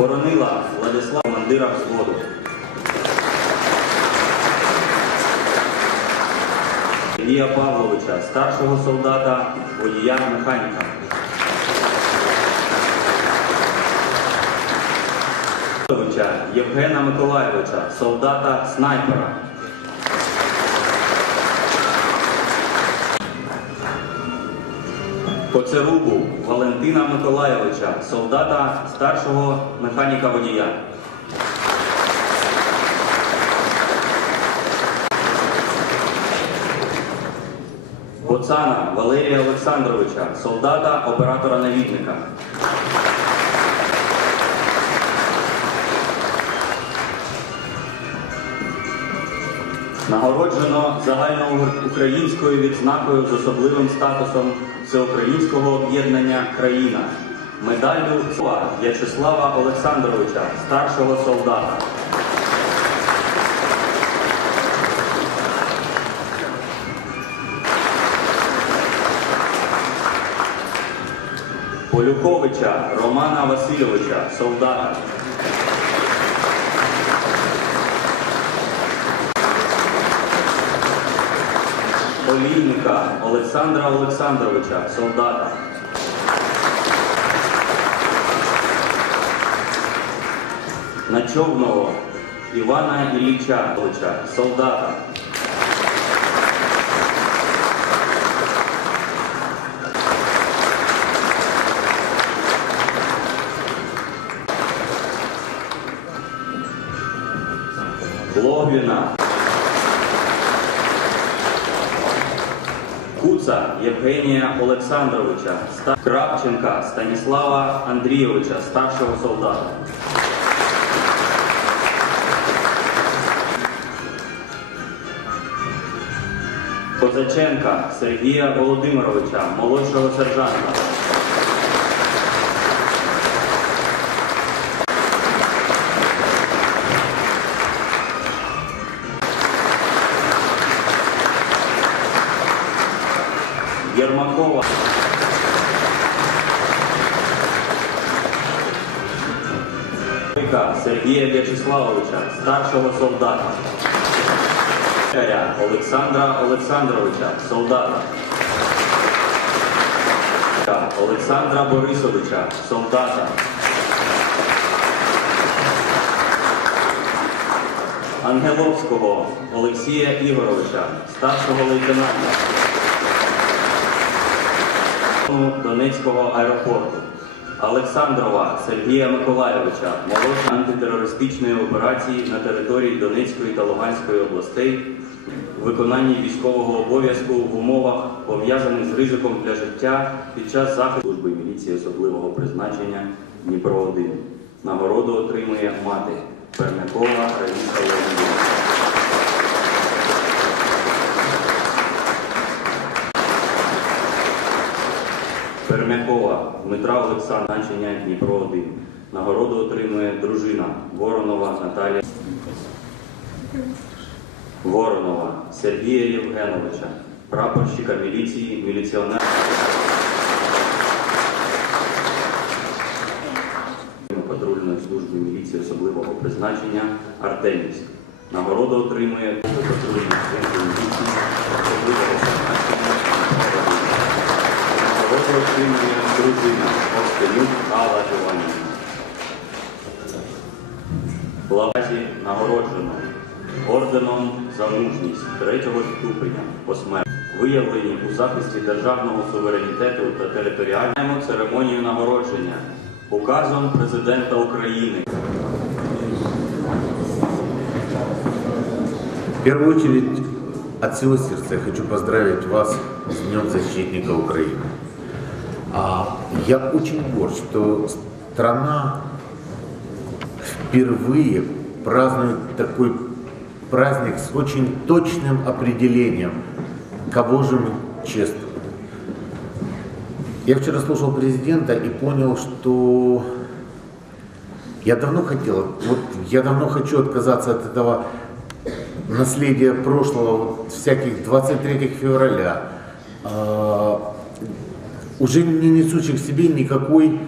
Воронила Владислав, командира взводу. Сергія Павловича, старшого солдата, водія механіка. Євгена Миколаєвича, солдата снайпера. Коцерубу Валентина Миколайовича, солдата старшого механіка водія. Коцана Валерія Олександровича, солдата оператора навідника. Нагороджено загальноукраїнською відзнакою з особливим статусом Всеукраїнського об'єднання Країна. Медаллю «Слава» В'ячеслава Олександровича, старшого солдата. Полюховича Романа Васильовича, солдата. Олійника Олександра Олександровича, солдата. Начовного Івана Ілліча, солдата. Логвіна. Куца Євгенія Олександровича, Кравченка Станіслава Андрійовича, старшого солдата. Козаченка Сергія Володимировича, молодшого сержанта. Сергія В'ячеславовича, старшого солдата. Олександра Олександровича, солдата. Олександра Борисовича, солдата. Ангеловського Олексія Ігоровича, старшого лейтенанта. Донецького аеропорту. Олександрова Сергія Миколайовича, молодша антитерористичної операції на території Донецької та Луганської областей, виконанні військового обов'язку в умовах, пов'язаних з ризиком для життя під час захисту служби міліції особливого призначення Дніпро 1 Нагороду отримує мати Пермякова Раїса Леонідівна. Пермякова Дмитра Олександра, значення Дніпро 1 Нагороду отримує дружина Воронова Наталія. Воронова Сергія Євгеновича, прапорщика міліції, міліціонера. Патрульної служби міліції особливого призначення Артемівськ. Нагороду отримує патрульної служби міліції особливого призначення. Отримує дружина Остенюк Алла Іванівна. Лавазі нагороджено орденом за мужність третього ступеня посмертно, виявлені у захисті державного суверенітету та територіальному церемонію нагородження указом президента України. В первую очередь, от всего сердца я хочу поздравить вас с Днем Защитника Украины. Я очень горд, что страна впервые празднует такой праздник с очень точным определением, кого же мы чествуем. Я вчера слушал президента и понял, что я давно хотел, вот я давно хочу отказаться от этого наследия прошлого, вот всяких 23 февраля, а, уже не несущих в себе никакой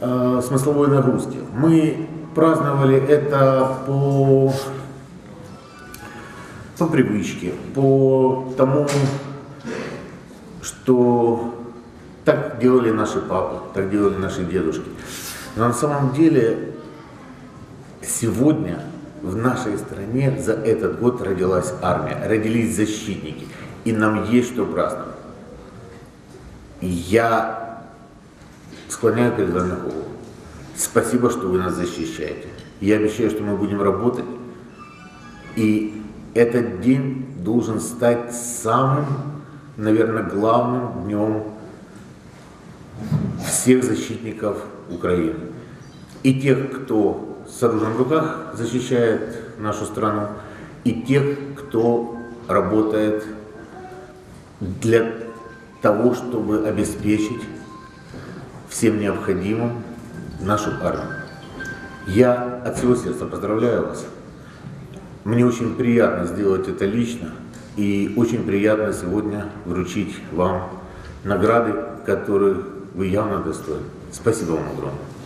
э, смысловой нагрузки. Мы праздновали это по, по привычке, по тому, что так делали наши папы, так делали наши дедушки. Но на самом деле сегодня в нашей стране за этот год родилась армия, родились защитники, и нам есть что праздновать. Я склоняю перед вами голову. Спасибо, что вы нас защищаете. Я обещаю, что мы будем работать. И этот день должен стать самым, наверное, главным днем всех защитников Украины. И тех, кто с оружием в руках защищает нашу страну, и тех, кто работает для того, чтобы обеспечить всем необходимым нашу армию. Я от всего сердца поздравляю вас. Мне очень приятно сделать это лично и очень приятно сегодня вручить вам награды, которых вы явно достойны. Спасибо вам огромное.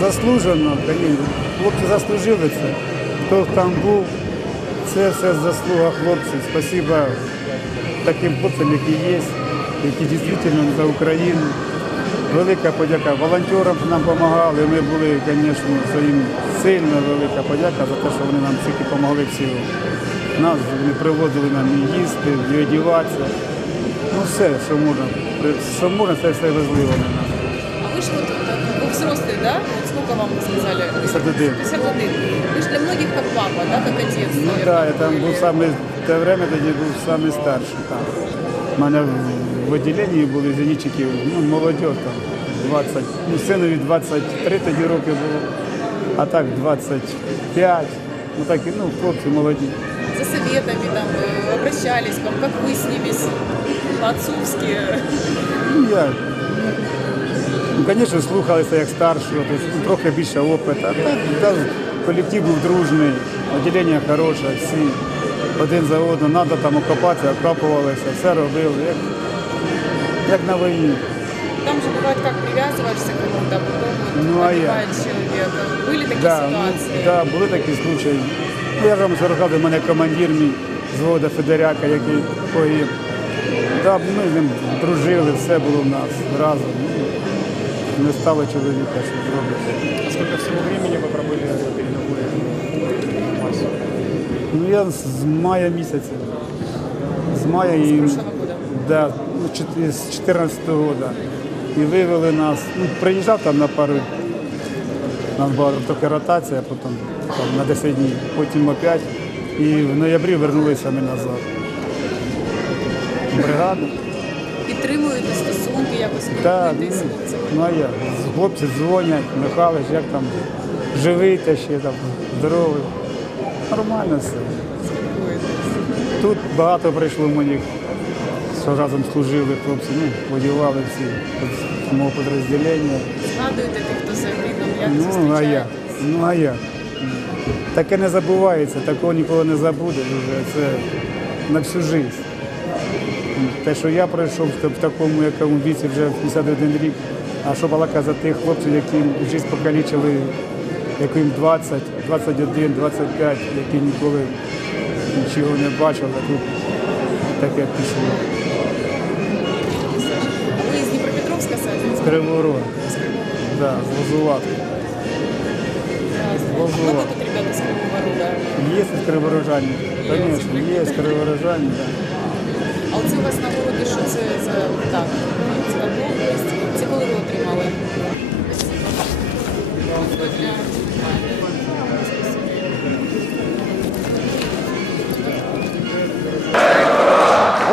Заслужено, конечно. Хлопці заслужили це. Хто там був, це все заслуга хлопців. Спасибо таким хлопцям, які є, які дійсно за Україну. Велика подяка волонтерам, що нам допомагали. Ми були, звісно, це їм сильно велика подяка за те, що вони нам стільки допомогли всі. Нас вони привозили нам і їсти, і одягатися. Ну все, що можна. Що можна, це все везли вони нам. А вы же вот, э, вы взрослый, да? Вот сколько вам сказали? 51. 51. Вы же для многих как папа, да, как отец, Ну наверное, так, я там были. був саме в те время тоді був самий старший. Там. У мене в- в відділенні були зенітчики, ну, молодь там, 20, ну, синові 23 тоді роки було, а так 25. Ну так, ну, хлопці молоді. За советами там э, обращались к вам, как вы с ними с- по-отцовски? Ну, я, ну, звісно, слухалися як старші, тобто, ну, трохи більше опиту. А так, да, колектив був дружний, відділення хороше, всі один за одним, треба там окопатися, окопувалися, все робили, як, як на війні. Там же бывает, как привязываешься к кому-то, а потом вот Ну, а я? погибает человек. Были такие Да, ну, ситуации? да, були такі случаї. Ну, я ж вам розказав, у мене командир мій звода Федоряка, який погиб. Да, ми з ним дружили, все було в нас разом. Не стало чоловіка, що зробити. А сколько всего времени вы пробыли на передовой? Вася? Ну я з мая місяця. З мая і да, ну, з 14 року. І вивели нас. Ну, приїжджав там на пару. У нас була тільки ротація, потім там, на 10 днів. Потім опять. І в ноябрі вернулися ми назад. Бригада. Підтримуєте стосунки, Так, ну, я. Хлопці дзвонять, Михайлович, як там живий та ще там, здоровий. Нормально все. Тут багато прийшло моїх, що разом служили хлопці, ну, воювали всі з мого підрозділення. Згадуєте тих, хто загинув, як Ну, а як? Ну, а як? Таке не забувається, такого ніколи не забудеш вже. Це на всю життя. Те, що я пройшов в, такому якому віці вже в 51 рік, а що балака за тих хлопців, яким життя покалічили, яким 20, 21, 25, які ніколи нічого не бачили, а тут таке пішло. Ви з Дніпропетровська З самі? Кривого да, з. Много тут ребята з Кривого Рога. Є з Криворожані, звісно, є з Криворожані, так. А це у вас нагороди, що це за так? Це область. Це коли ви отримали?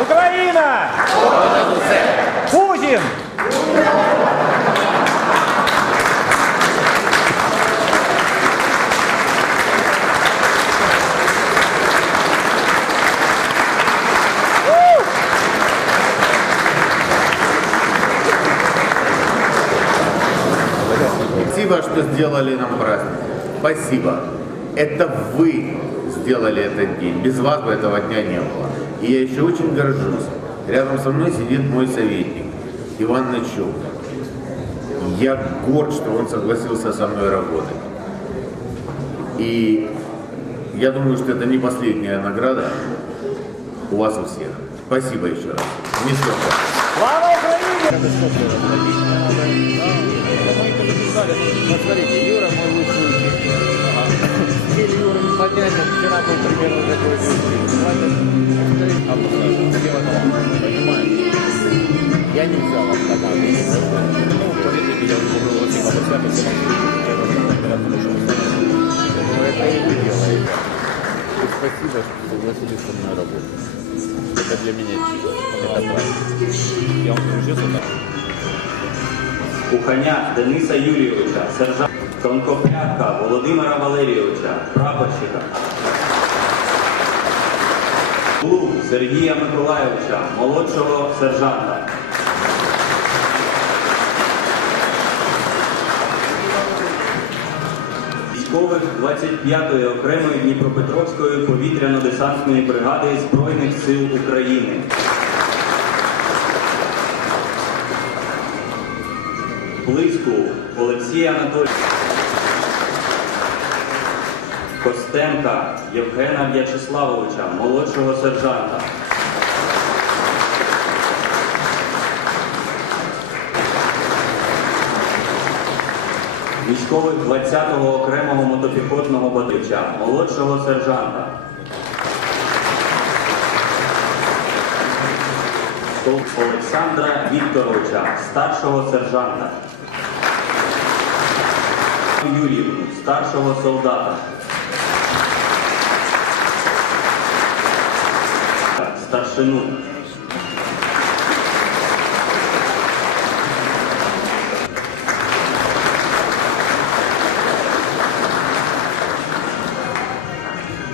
Україна! Путин! Спасибо, что сделали нам праздник. Спасибо. Это вы сделали этот день. Без вас бы этого дня не было. И я еще очень горжусь. Рядом со мной сидит мой советник Иван Ночук. Я горд, что он согласился со мной работать. И я думаю, что это не последняя награда у вас у всех. Спасибо еще раз. Не. Слава Украине! Побеждали. Ну, смотрите, Юра мой лучший ученик. Стиль Юры непонятен. Вчера был примерно такой же стиль. А дело понимаешь? Я не взял автомат. Ну, политики я был очень обостряться. Но это и вы делаете. Спасибо, что согласились со мной работать. Это для меня честь. Это правда. Я вам скажу честно. Куханя Дениса Юрійовича, сержанта Тонкопрядка Володимира Валерійовича, прапорщика. Плуг Сергія Миколайовича, молодшого сержанта. Військових 25-ї окремої Дніпропетровської повітряно-десантної бригади Збройних сил України. Близьку Олексія Анатолійовича. Костенка Євгена В'ячеславовича, молодшого сержанта. Військових 20-го окремого мотопіхотного батальйона, молодшого сержанта. Олександра Вікторовича, старшого сержанта. Юріївну, старшого солдата. Старшину